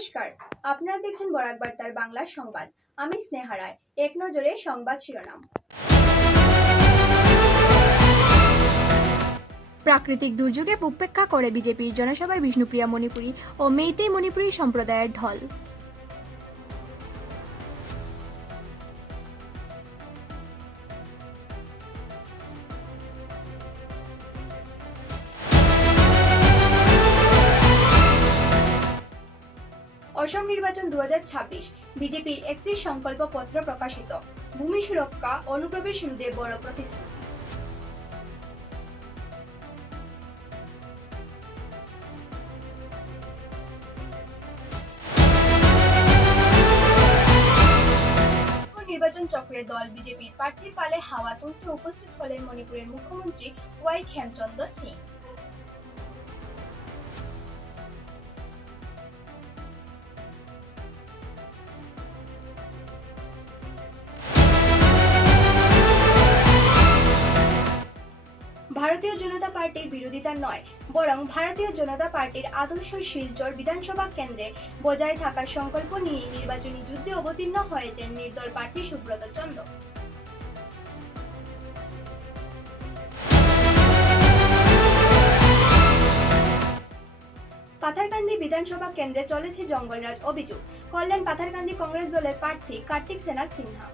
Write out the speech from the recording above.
নমস্কার, আপনারা দেখছেন বরাক বার্তার বাংলা সংবাদ। আমি স্নেহা রায়। এক নজরে সংবাদ শিরোনাম। প্রাকৃতিক দুর্যোগে উপেক্ষা করে বিজেপির জনসভায় বিষ্ণুপ্রিয়া মণিপুরী ও মেইতেই মণিপুরী সম্প্রদায়ের ঢল। অসম নির্বাচন 2026, বিজেপির 31 সংকল্প পত্র প্রকাশিত। ভূমি সুরক্ষা, অনুপ্রবেশ রোধে বড় প্রতিশ্রুতি। নির্বাচন চক্রের দল বিজেপির প্রার্থীর পালে হাওয়া তুলতে উপস্থিত হলেন মণিপুরের মুখ্যমন্ত্রী ওয়াই খেমচন্দ্র সিং। ভারতীয় জনতা পার্টির বিরোধিতা নয়, বরং ভারতীয় জনতা পার্টির আদর্শ শিলচর বিধানসভা কেন্দ্রে বজায় থাকার সংকল্প নিয়ে নির্বাচনী যুদ্ধে অবতীর্ণ হয়েছেন নির্দল প্রার্থী সুব্রত চন্দ্র। পাথারকান্দি বিধানসভা কেন্দ্রে চলেছে জঙ্গলরাজ অভিযোগ করলেন পাথারকান্দি কংগ্রেস দলের প্রার্থী কার্তিক সেনা সিনহা।